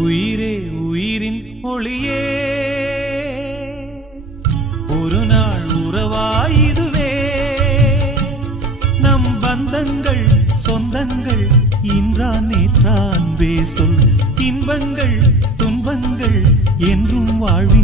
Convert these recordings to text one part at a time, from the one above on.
உயிரே உயிரின் ஒளியே. ஒரு நாள் உறவாயுதுவே. நம் பந்தங்கள் சொந்தங்கள் இன்றான் நேற்றான் சொல். இன்பங்கள் துன்பங்கள் என்றும் வாழ்வின்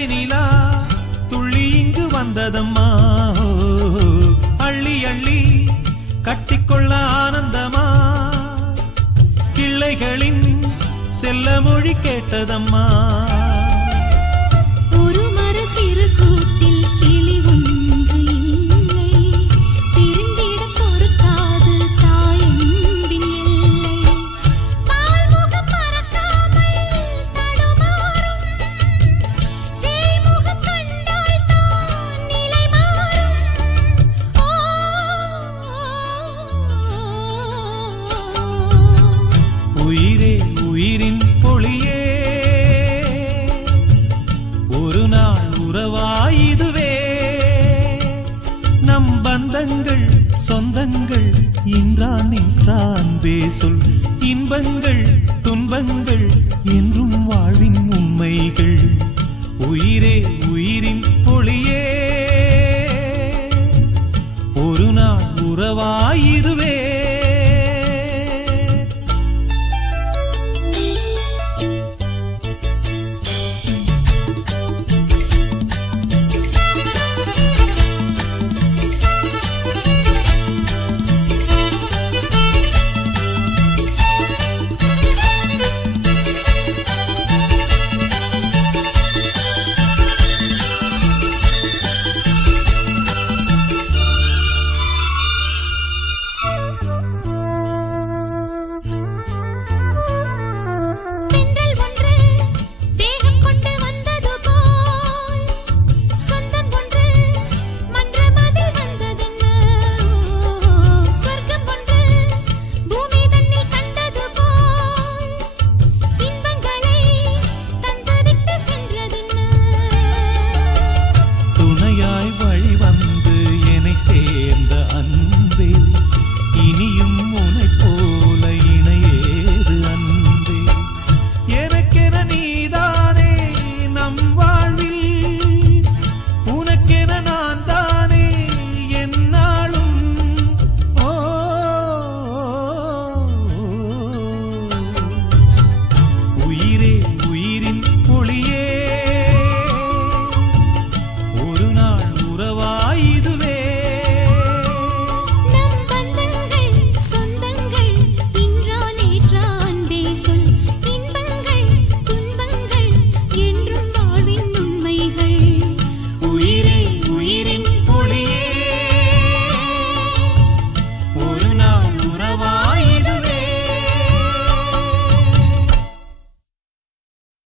பிள்ளை நிலா துள்ளி இங்கு வந்ததம்மா. அள்ளி அள்ளி கட்டிக்கொள்ள ஆனந்தமா. கிள்ளைகளின் செல்ல மொழி கேட்டதம்மா. சொந்தங்கள் இன்றான் நின்றான் பேசுல் இன்பங்கள் துன்பங்கள் என்றும் வாழ்வின் உண்மைகள். உயிரே உயிரே